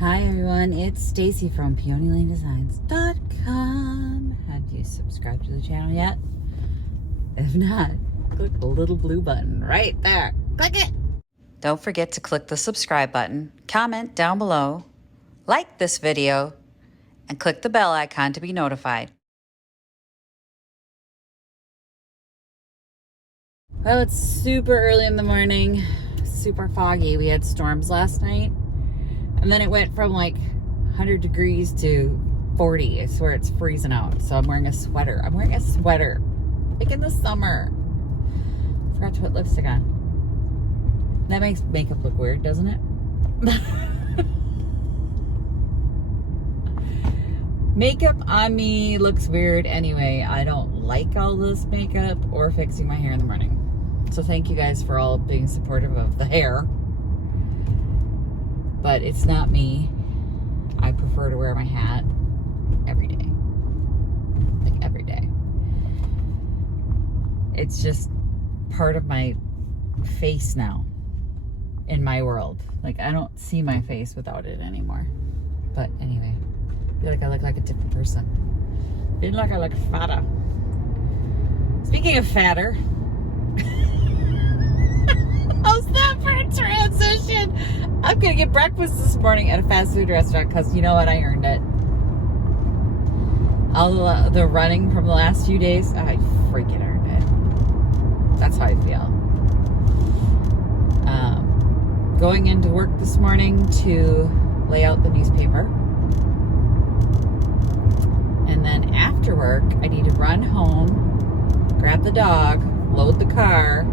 Hi everyone, it's Stacy from PeonyLaneDesigns.com. Have you subscribed to the channel yet? If not, click the little blue button right there. Click it! Don't forget to click the subscribe button, comment down below, like this video, and click the bell icon to be notified. Well, it's super early in the morning, super foggy. We had storms last night. And then it went from like 100 degrees to 40. I swear it's freezing out. So I'm wearing a sweater. Like in the summer. Forgot to put lipstick on. That makes makeup look weird, doesn't it? Makeup on me looks weird anyway. I don't like all this makeup or fixing my hair in the morning. So thank you guys for all being supportive of the hair. But it's not me. I prefer to wear my hat every day. Like every day. It's just part of my face now in my world. Like I don't see my face without it anymore. But anyway, I feel like I look like a different person. I feel like I look fatter. Speaking of fatter, how's that for a transition? I'm gonna get breakfast this morning at a fast food restaurant because you know what? I earned it. All the running from the last few days, I freaking earned it. That's how I feel. Going into work this morning to lay out the newspaper. And then after work, I need to run home, grab the dog, load the car,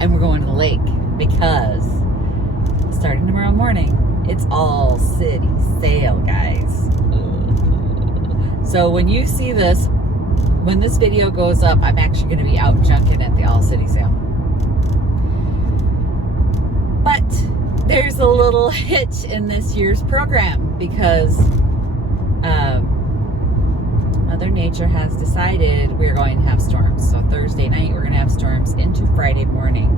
and we're going to the lake because starting tomorrow morning, it's all city sale, guys. So when you see this, when this video goes up, I'm actually going to be out junking at the all city sale. But there's a little hitch in this year's program because Mother Nature has decided we're going to have storms. So Thursday night, we're going to have storms into Friday morning.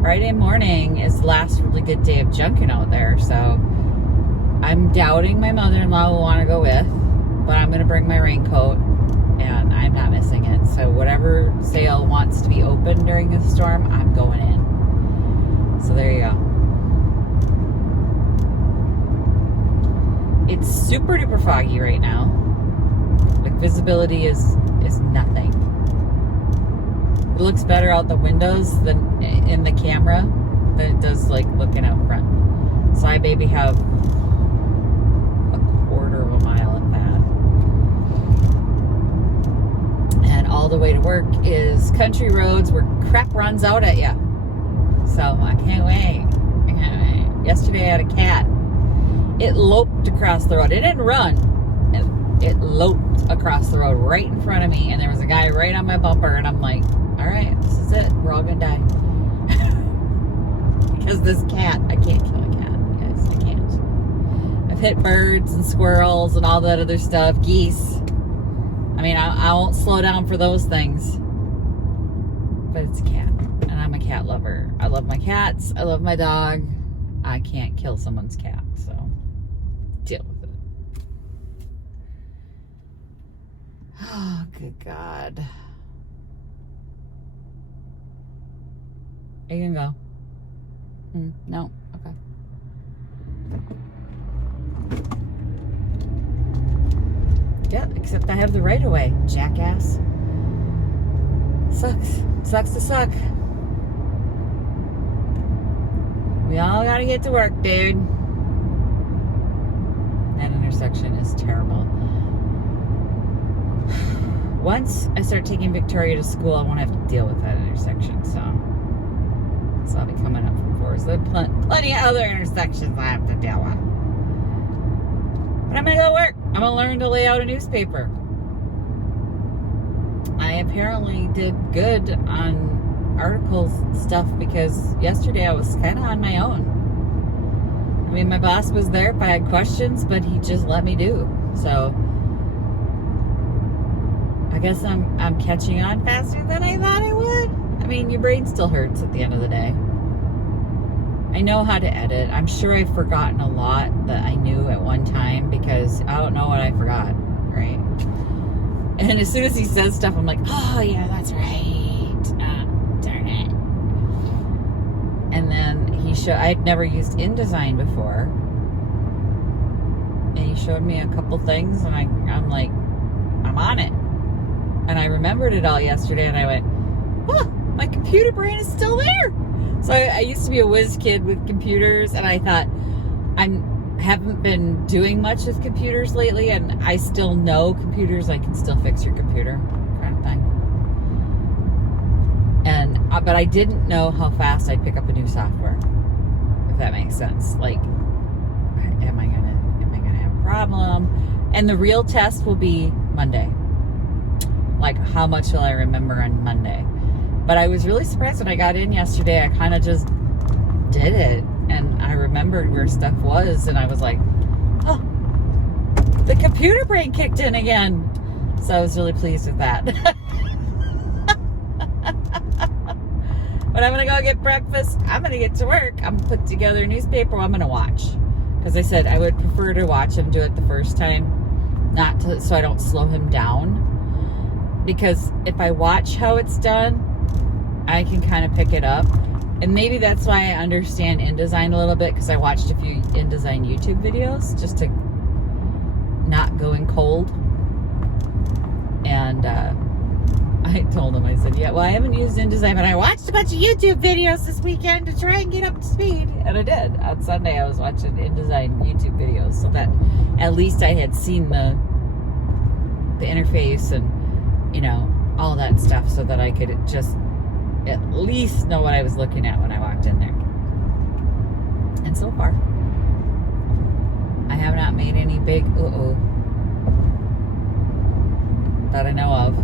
Friday morning is the last really good day of junking out there, so I'm doubting my mother-in-law will want to go with, but I'm going to bring my raincoat, and I'm not missing it. So whatever sale wants to be open during the storm, I'm going in. So there you go. It's super duper foggy right now. Like visibility is nothing. It looks better out the windows than in the camera than it does like looking out front. So I maybe have a quarter of a mile at that. And all the way to work is country roads where crap runs out at you. So I can't wait. Yesterday I had a cat. It loped across the road. It didn't run. It loped across the road right in front of me. And there was a guy right on my bumper. And I'm like, all right, this is it. We're all gonna die. Because this cat, I can't kill a cat, guys. I can't. I've hit birds and squirrels and all that other stuff. Geese. I mean, I won't slow down for those things. But it's a cat. And I'm a cat lover. I love my cats. I love my dog. I can't kill someone's cat. So, deal with it. Oh, good God. Are you gonna go? No? Okay. Yeah, except I have the right of way, jackass. Sucks. Sucks to suck. We all gotta get to work, dude. That intersection is terrible. Once I start taking Victoria to school, I won't have to deal with that intersection, so I'll be coming up from Forest. There are plenty of other intersections I have to deal with. But I'm gonna go to work. I'm gonna learn to lay out a newspaper. I apparently did good on articles stuff because yesterday I was kind of on my own. I mean, my boss was there if I had questions, but he just let me do. So I guess I'm catching on faster than I thought I would. I mean, your brain still hurts at the end of the day. I know how to edit. I'm sure I've forgotten a lot that I knew at one time because I don't know what I forgot, right? And as soon as he says stuff, I'm like, oh yeah, that's right. Darn it. And then I'd never used InDesign before. And he showed me a couple things and I'm like, I'm on it. And I remembered it all yesterday and I went, oh, my computer brain is still there. So I used to be a whiz kid with computers and I thought, haven't been doing much with computers lately, and I still know computers. I can still fix your computer, kind of thing. And but I didn't know how fast I'd pick up a new software, if that makes sense. Like, am I gonna have a problem? And the real test will be Monday. Like, how much will I remember on Monday? But I was really surprised when I got in yesterday. I kind of just did it. And I remembered where stuff was, and I was like, oh, the computer brain kicked in again. So I was really pleased with that. But I'm going to go get breakfast. I'm going to get to work. I'm going to put together a newspaper I'm going to watch. Because I said I would prefer to watch him do it the first time, so I don't slow him down. Because if I watch how it's done, I can kind of pick it up. And maybe that's why I understand InDesign a little bit, because I watched a few InDesign YouTube videos just to not go in cold. And I told him, I said, yeah, well, I haven't used InDesign, but I watched a bunch of YouTube videos this weekend to try and get up to speed. And I did. On Sunday, I was watching InDesign YouTube videos so that at least I had seen the interface and, you know, all that stuff so that I could just at least know what I was looking at when I walked in there. And so far, I have not made any big that I know of.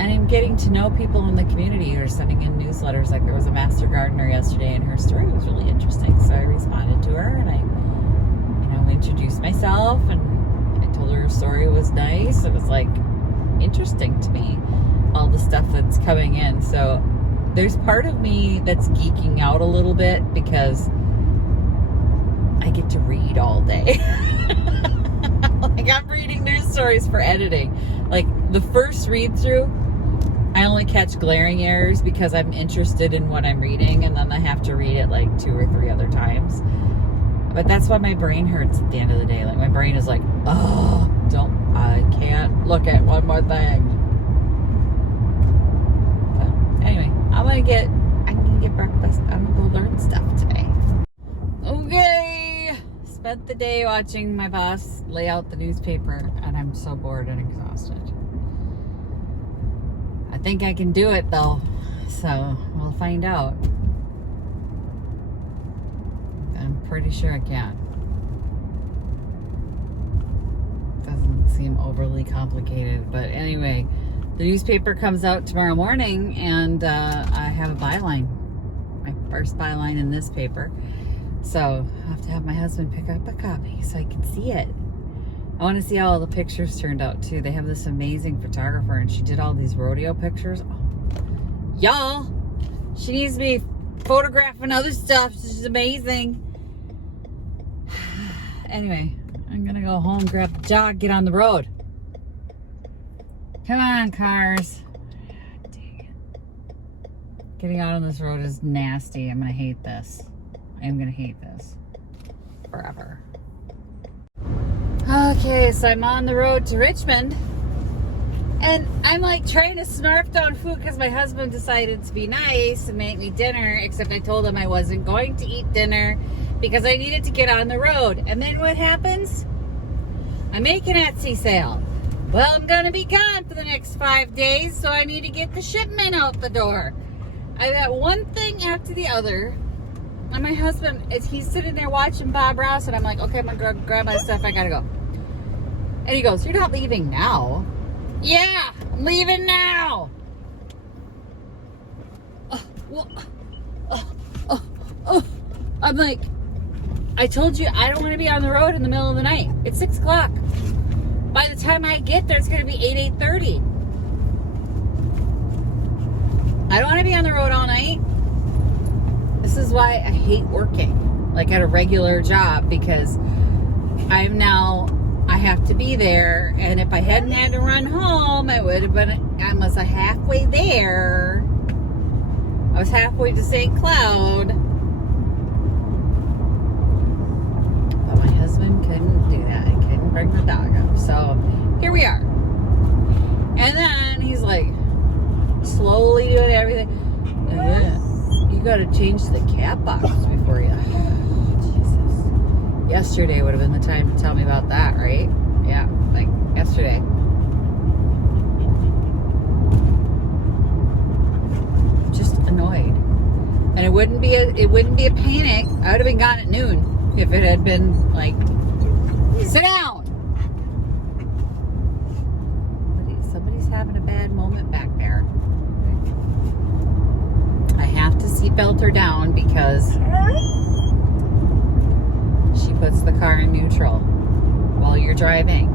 And I'm getting to know people in the community who are sending in newsletters. Like, there was a master gardener yesterday, and her story was really interesting. So I responded to her, and I, introduced myself, and I told her story was nice. It was like interesting to me, all the stuff that's coming in. So there's part of me that's geeking out a little bit because I get to read all day. Like, I'm reading news stories for editing. Like, the first read through, I only catch glaring errors because I'm interested in what I'm reading, and then I have to read it like 2 or 3 other times. But that's why my brain hurts at the end of the day. Like, my brain is like, oh, I can't look at one more thing. But anyway, I'm gonna get breakfast. I'm gonna go learn stuff today. Okay, spent the day watching my boss lay out the newspaper, and I'm so bored and exhausted. I think I can do it though, so we'll find out. I'm pretty sure I can. Doesn't seem overly complicated, but anyway, the newspaper comes out tomorrow morning, and I have a byline, my first byline in this paper. So I have to have my husband pick up a copy so I can see it. I want to see how all the pictures turned out too. They have this amazing photographer, and she did all these rodeo pictures. Oh, y'all, she needs to be photographing other stuff. She's amazing. Anyway, I'm gonna go home, grab the jog, get on the road. Come on, cars. Dang it. Getting out on this road is nasty. I'm gonna hate this. I am gonna hate this forever. Okay, so I'm on the road to Richmond, and I'm like trying to snarf down food because my husband decided to be nice and make me dinner, except I told him I wasn't going to eat dinner because I needed to get on the road. And then what happens? I make an Etsy sale. Well, I'm going to be gone for the next 5 days, so I need to get the shipment out the door. I got one thing after the other. And my husband, he's sitting there watching Bob Ross, and I'm like, okay, I'm going to grab my stuff. I got to go. And he goes, you're not leaving now. Yeah, I'm leaving now. I'm like, I told you I don't want to be on the road in the middle of the night. It's 6 o'clock. By the time I get there, it's going to be 8:30. I don't want to be on the road all night. this is why I hate working, like at a regular job, because I have to be there, and if I hadn't had to run home, I would have been, I was halfway there. I was halfway to St. Cloud. But my husband couldn't do that. He couldn't bring the dog up. So here we are. And then he's like slowly doing everything. You gotta change the cat box before you. Jesus. Yesterday would have been the time to tell me about that, right? Yeah, like yesterday. Just annoyed. And it wouldn't be a panic. I would have been gone at noon if it had been like, sit down. Somebody's having a bad moment back there. I have to seatbelt her down because she puts the car in neutral while you're driving.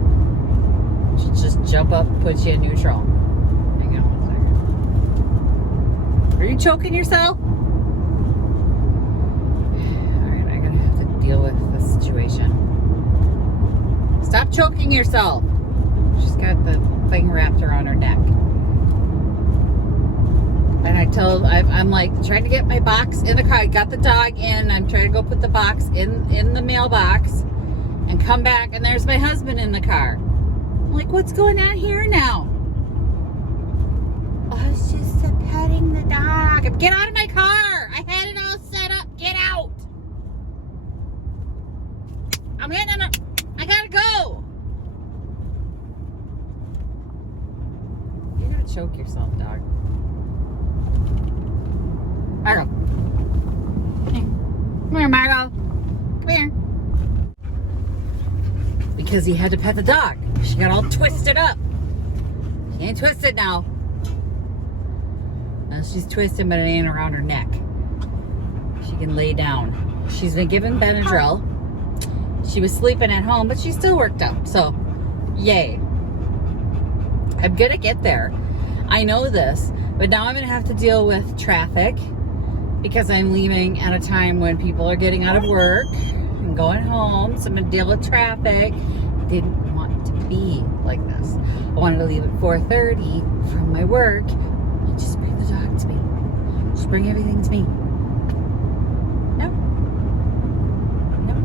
She'll just jump up, put you in neutral. Hang on one second. Are you choking yourself? Alright, I'm gonna have to deal with the situation. Stop choking yourself. She's got the thing wrapped around her neck. And I'm like trying to get my box in the car. I got the dog in. I'm trying to go put the box in the mailbox and come back, and there's my husband in the car. I'm like, what's going on here now? Oh, it's just petting the dog. Get out of my car. I had it all set up. Get out. I'm getting it. I gotta go. You're gonna choke yourself, dog. Margo. Come here, Margo. Come here. Because he had to pet the dog. She got all twisted up. She ain't twisted now. No, she's twisted, but it ain't around her neck. She can lay down. She's been given Benadryl. She was sleeping at home, but she still worked up. So, yay. I'm gonna get there. I know this, but now I'm gonna have to deal with traffic because I'm leaving at a time when people are getting out of work and going home. So I'm gonna deal with traffic. Didn't want to be like this. I wanted to leave at 4:30 from my work. Just bring the dog to me. Just bring everything to me. No. No.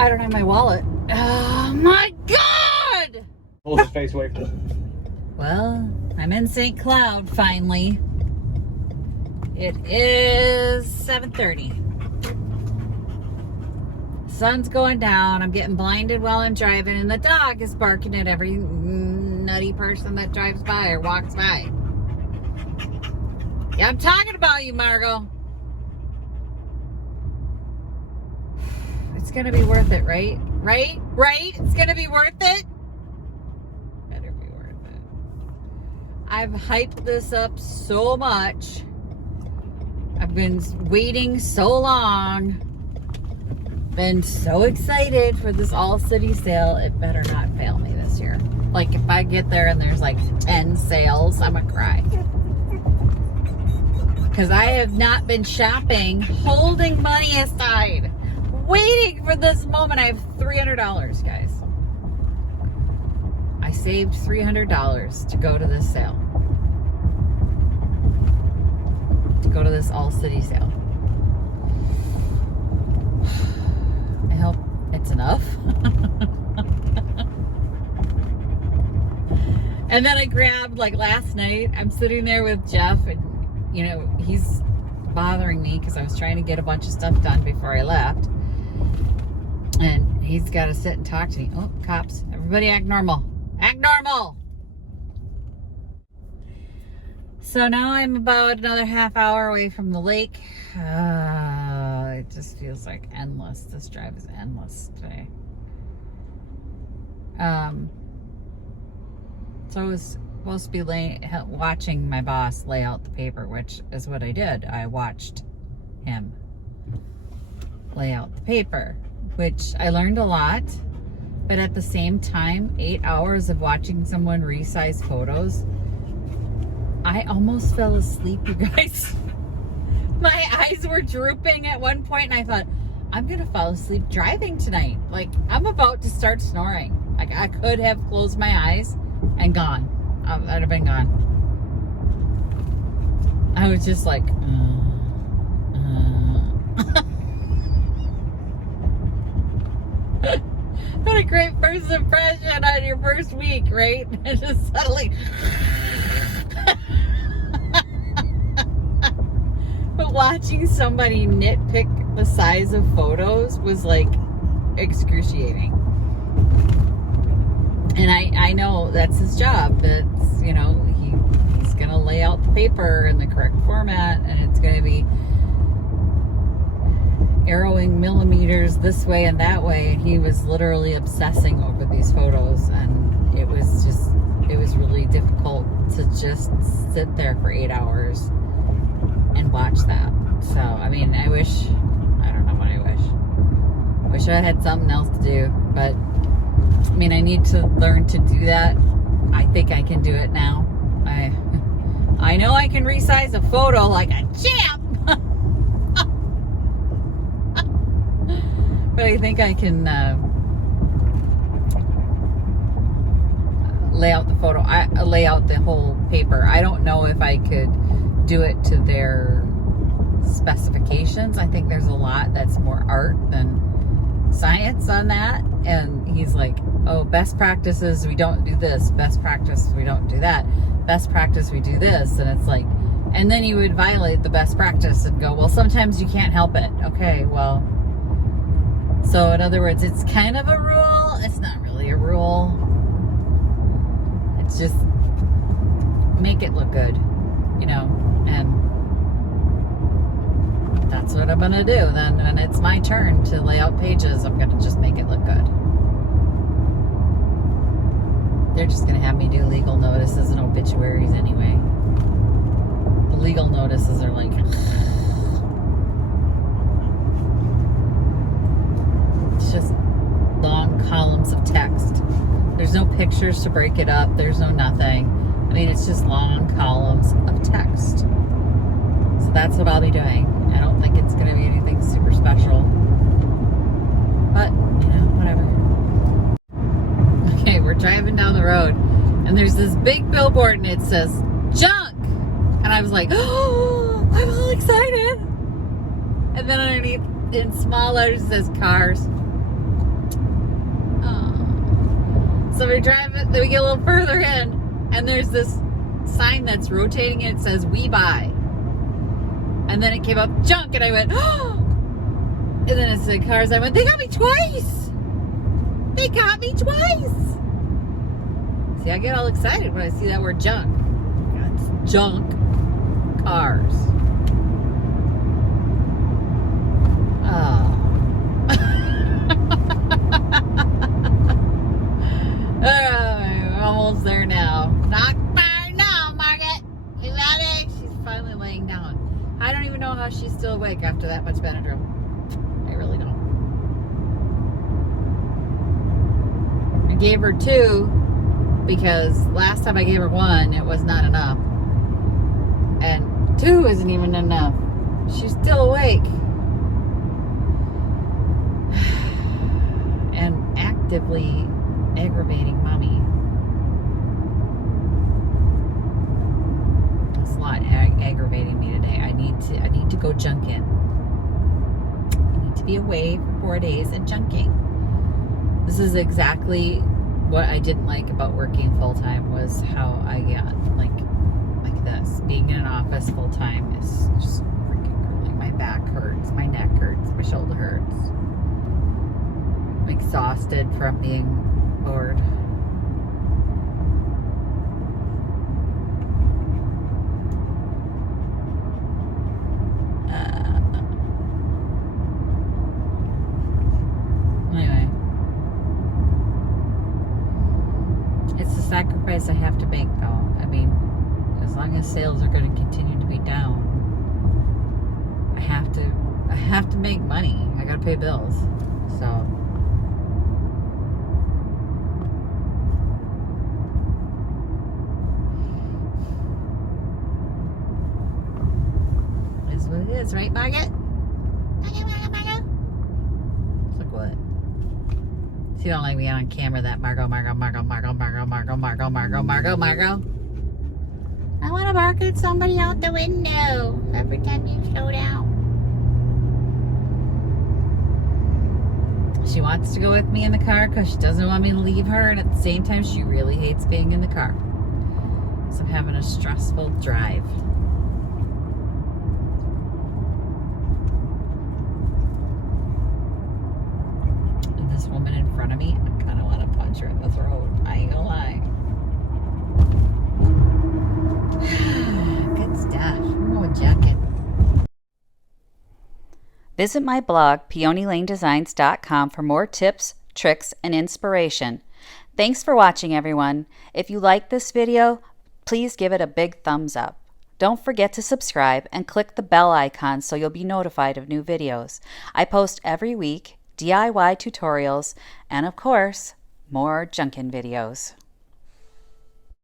I don't have my wallet. Oh my God! Hold his face away from him. Well, I'm in St. Cloud finally. It is 7:30. Sun's going down. I'm getting blinded while I'm driving, and the dog is barking at every nutty person that drives by or walks by. Yeah, I'm talking about you, Margo. It's gonna be worth it, right? Right? It's gonna be worth it? Better be worth it. I've hyped this up so much. I've been waiting so long. Been so excited for this all city sale. It better not fail me this year. Like if I get there and there's like 10 sales, I'm gonna cry. Because I have not been shopping, holding money aside, waiting for this moment. I have $300, guys. I saved $300 to go to this sale. To go to this all city sale. I hope it's enough. And then I grabbed, like last night, I'm sitting there with Jeff, and you know, he's bothering me because I was trying to get a bunch of stuff done before I left. And he's got to sit and talk to me. Oh, cops. Everybody act normal. Act normal! So now I'm about another half hour away from the lake. It just feels like endless. This drive is endless today. So I was supposed to be watching my boss lay out the paper, which is what I did. I watched him lay out the paper, which I learned a lot. But at the same time, 8 hours of watching someone resize photos, I almost fell asleep, you guys. My eyes were drooping at one point, and I thought, I'm going to fall asleep driving tonight. Like, I'm about to start snoring. Like, I could have closed my eyes and gone. I'd have been gone. I was just like, What a great first impression on your first week, right? And just suddenly. But watching somebody nitpick the size of photos was like excruciating. And I know that's his job. That's, you know, he's going to lay out the paper in the correct format, and it's going to be arrowing millimeters this way and that way. And he was literally obsessing over these photos, and it was really difficult to just sit there for 8 hours and watch that. So, I mean, I don't know what I wish I had something else to do, but I mean, I need to learn to do that. I think I can do it now. I know I can resize a photo like a champ. But I think I can lay out the photo. Lay out the whole paper. I don't know if I could do it to their specifications. I think there's a lot that's more art than science on that. And he's like, oh, best practices, we don't do this. Best practice, we don't do that. Best practice, we do this. And it's like, and then you would violate the best practice and go, well, sometimes you can't help it. Okay, well, so in other words, it's kind of a rule. It's not really a rule. It's just make it look good, you know, and that's what I'm going to do. Then when it's my turn to lay out pages, I'm going to just make it look good. They're just going to have me do legal notices and obituaries anyway. The legal notices are like, it's just long columns of text. There's no pictures to break it up. There's no nothing. I mean, it's just long columns of text. So that's what I'll be doing. I don't think it's going to be anything super special. But, you know, whatever. Okay, we're driving down the road, and there's this big billboard, and it says, junk! And I was like, oh, I'm all excited. And then underneath, in small letters, it says cars. So we drive it, then we get a little further in, and there's this sign that's rotating, and it says, we buy. And then it came up, junk, and I went, oh! And then it said cars. I went, they got me twice! They got me twice! See, I get all excited when I see that word junk. It's junk cars. Oh. We're almost there now. Not far now, Margaret. You ready? She's finally laying down. I don't even know how she's still awake after that much Benadryl. I really don't. I gave her 2 because last time I gave her 1, it was not enough. And 2 isn't even enough. She's still awake. And actively aggravating mommy. It's a lot aggravating me today. I need to go junking. I need to be away for 4 days and junking. This is exactly what I didn't like about working full time, was how I got like this. Being in an office full time is just freaking grueling. My back hurts, my neck hurts, my shoulder hurts. I'm exhausted from being bored. Anyway, it's a sacrifice I have to make, though. I mean, as long as sales are going to continue to be down, I have to make money. I got to pay bills. So what it is, right, Margaret? Margaret. Look what? She don't like me on camera, that Margot. I want to bark at somebody out the window every time you slow down. She wants to go with me in the car because she doesn't want me to leave her, and at the same time, she really hates being in the car. So I'm having a stressful drive. And this woman in front of me, I kind of want to punch her in the throat. I ain't gonna lie. Good stuff. I'm going junking. Visit my blog, peonylanedesigns.com, for more tips, tricks, and inspiration. Thanks for watching, everyone. If you like this video, please give it a big thumbs up. Don't forget to subscribe and click the bell icon so you'll be notified of new videos. I post every week DIY tutorials and, of course, more junkin' videos.